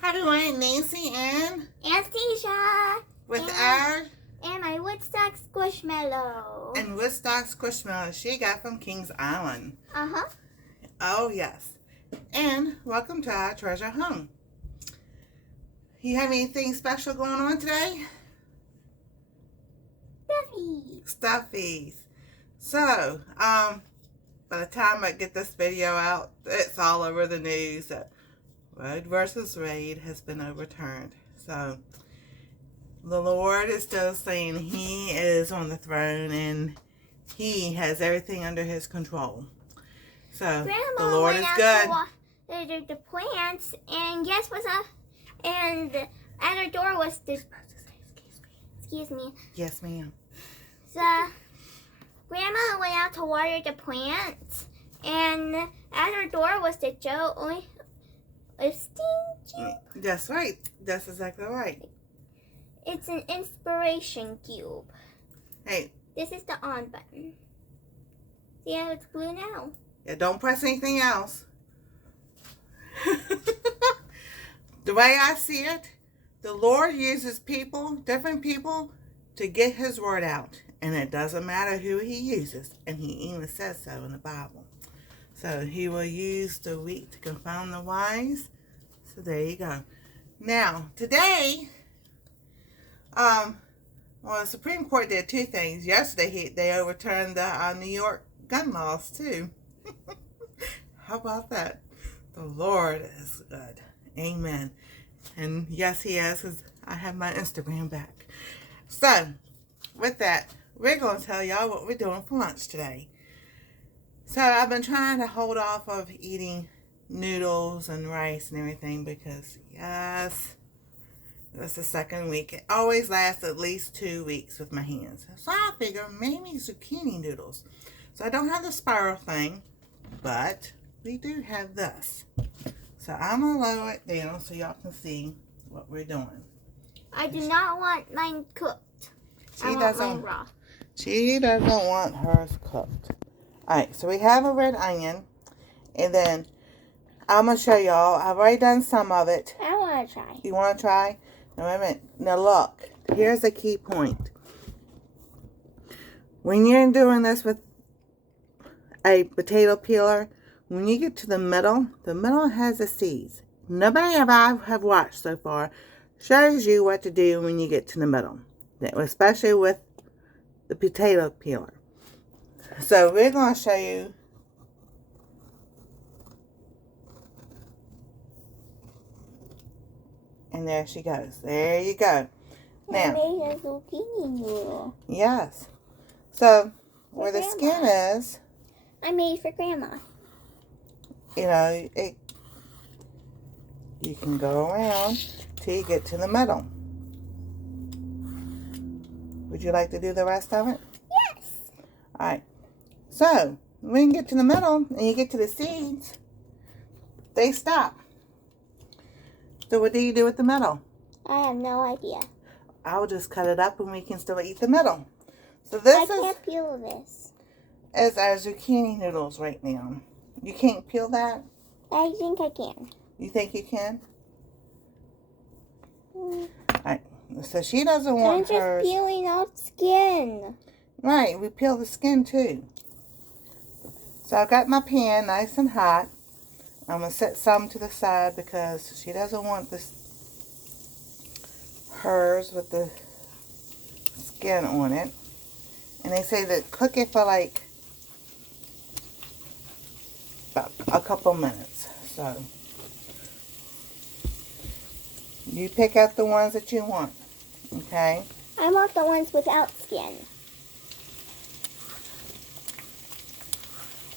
Hi everyone, Nancy and Anastasia. with our And my Woodstock Squishmallow. and Woodstock Squishmallow she got from Kings Island. Uh-huh. Oh yes. And welcome to our treasure home. You have anything special going on today? Stuffies. So, by the time I get this video out, it's all over the news that Roe versus Wade has been overturned. So, the Lord is still saying He is on the throne and He has everything under His control. So, Grandma the Lord is good. Water the plants, and guess what's up? And at her door was the. Excuse me. Yes, ma'am. So, Grandma went out to water the plants, and at her door was the Joe. That's right. That's exactly right. It's an inspiration cube. Hey. This is the on button. See how it's blue now? Yeah, don't press anything else. The way I see it, the Lord uses people, different people, to get His word out. And it doesn't matter who He uses. And He even says so in the Bible. So He will use the weak to confound the wise. So there you go. Now, today, well, the Supreme Court did two things. Yesterday, they overturned the New York gun laws, too. How about that? The Lord is good. Amen. And yes, He is, because I have my Instagram back. So, with that, we're going to tell y'all what we're doing for lunch today. So, I've been trying to hold off of eating noodles and rice and everything because, yes, that's the second week. It always lasts at least 2 weeks with my hands. So, I figure maybe zucchini noodles. So, I don't have the spiral thing, but we do have this. So, I'm going to lower it down so y'all can see what we're doing. I do not want mine cooked. I want mine raw. She doesn't want hers cooked. Alright, so we have a red onion. And then I'm going to show y'all. I've already done some of it. I want to try. You want to try? Now, wait a minute. Now, look. Here's a key point. When you're doing this with a potato peeler, when you get to the middle has the seeds. Nobody I have watched so far shows you what to do when you get to the middle, especially with the potato peeler. So we're going to show you and there she goes. There you go. Now, I made a zucchini noodle. Yes. So where the skin is, I made it for Grandma. You know, you can go around till you get to the middle. Would you like to do the rest of it? Yes. All right. So, when you get to the middle and you get to the seeds, they stop. So what do you do with the middle? I have no idea. I'll just cut it up and we can still eat the middle. So I can't peel this. Is our zucchini noodles right now. You can't peel that? I think I can. You think you can? Alright. So she doesn't want hers. I'm just peeling off skin. Right. We peel the skin too. So I've got my pan nice and hot. I'm going to set some to the side because she doesn't want hers with the skin on it. And they say that cook it for like about a couple minutes. So you pick out the ones that you want. Okay? I want the ones without skin.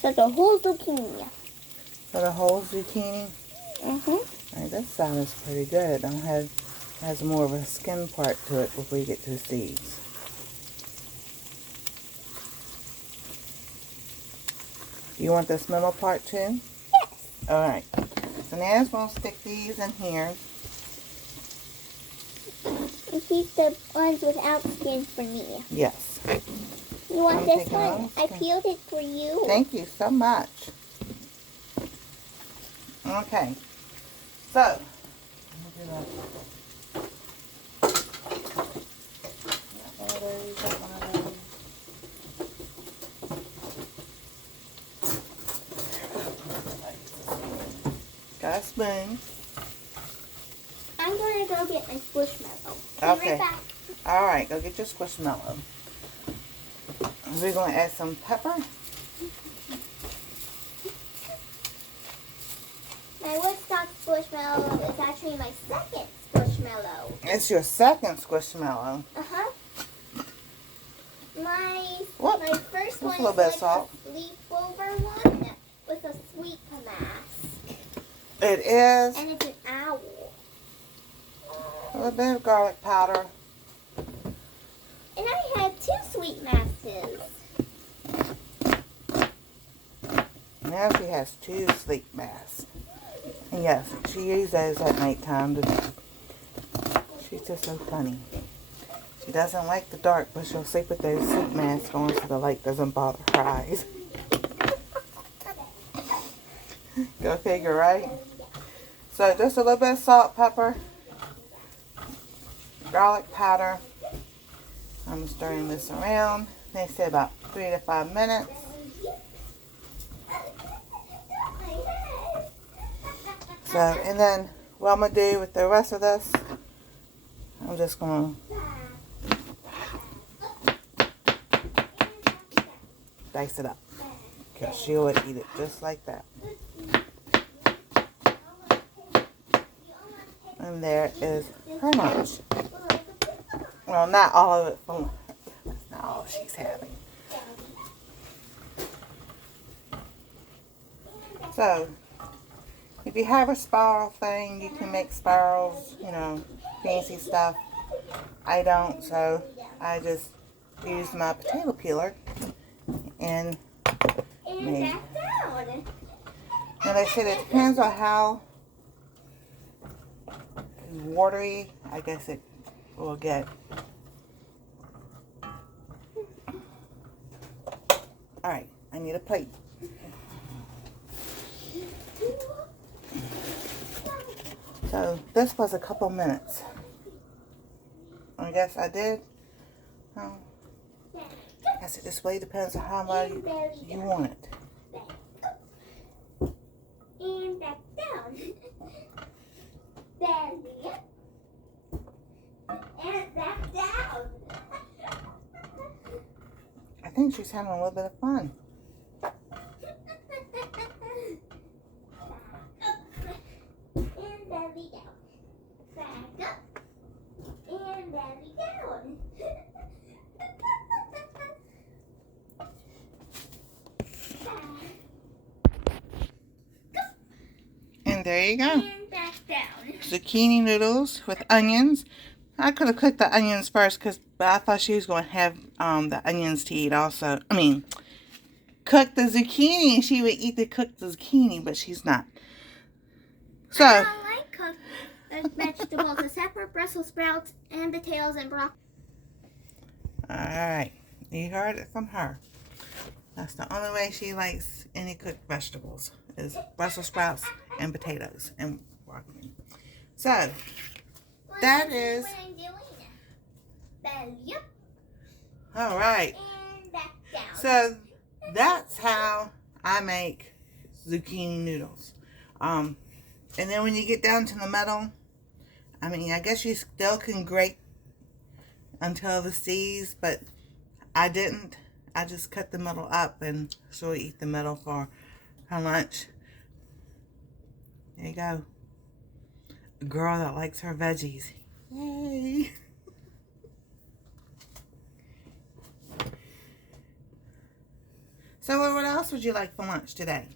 So the whole zucchini. For the whole zucchini? Mm-hmm. Alright, that sounds pretty good. It has more of a skin part to it before you get to the seeds. Do you want this middle part too? Yes. Alright. So now I'm going to stick these in here. And keep the ones without skin for me. Yes. You want this one? I peeled it for you. Thank you so much. Okay. So, Look at that. One of those, one of those. Got a spoon. I'm going to go get my squishmallow. Be Okay. right back. All right, go get your squishmallow. We're going to add some pepper. My Woodstock squishmallow is actually my second squishmallow. It's your second squishmallow. Uh-huh. My What? first That's one a little is bit of like salt. a sleepover one with a sweet mask. It is And it's an owl. a little bit of garlic powder. And I have 2 sweet masses. Now she has 2 sleep masks. And yes, she uses those at nighttime. She's just so funny. She doesn't like the dark, but she'll sleep with those sleep masks on so the light doesn't bother her eyes. Go figure, right? So just a little bit of salt, pepper, garlic powder. I'm stirring this around. They say about 3 to 5 minutes. So, and then what I'm going to do with the rest of this, I'm just going to dice it up. Because she would eat it just like that. And there is her lunch. Well, not all of it from her. That's not all she's having. So, if you have a spiral thing, you can make spirals, you know, fancy stuff. I don't, so I just use my potato peeler and make. And I said it depends on how watery, I guess it will get. Alright, I need a plate. So this was a couple minutes. I guess I did. I guess it just really depends on how much you want it. And back down. Belly up. And back down. I think she's having a little bit of fun. And belly down. Back up. And belly down. And there you go. And back down. Zucchini noodles with onions. I could have cooked the onions first, but I thought she was going to have the onions to eat also. I mean, cook the zucchini. She would eat the cooked zucchini, but she's not. So, I don't like cooked vegetables except for Brussels sprouts and potatoes and broccoli. alright. You heard it from her. That's the only way she likes any cooked vegetables is Brussels sprouts and potatoes and broccoli. So, that is what I'm doing. Belly up alright. and back down. So that's how I make zucchini noodles. And then when you get down to the middle, I mean, I guess you still can grate until the seeds, but I didn't. I just cut the middle up and she'll eat the middle for her lunch. There you go. A girl that likes her veggies. Yay! So what else would you like for lunch today?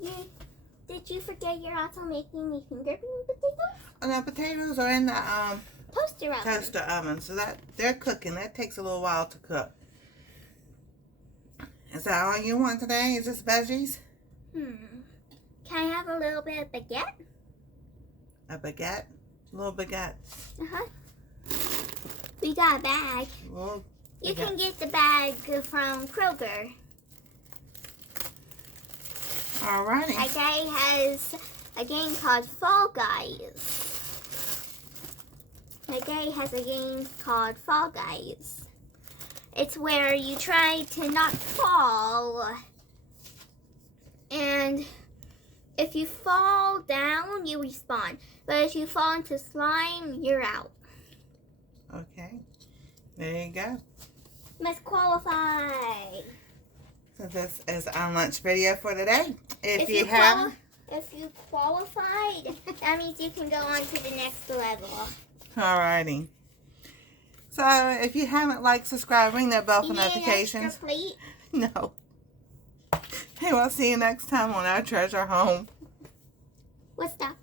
Did you forget you're also making me finger bean potatoes? And the potatoes are in the Toaster oven. toaster oven, so that they're cooking. That takes a little while to cook. Is that all you want today? Is just veggies? Can I have a little bit of baguette? A baguette? A little baguette. Uh-huh. We got a bag. Little You baguette. can get the bag from Kroger. Alrighty. My daddy has a game called Fall Guys. My guy has a game called Fall Guys. It's where you try to not fall. And if you fall down, you respawn. But if you fall into slime, you're out. Okay. There you go. Must qualify. So this is our lunch video for today. If you qualified, that means you can go on to the next level. Alrighty. So if you haven't liked, subscribe, ring that bell for notifications. Extra plate? No. Hey, we'll see you next time on Our Treasure Home. What's that?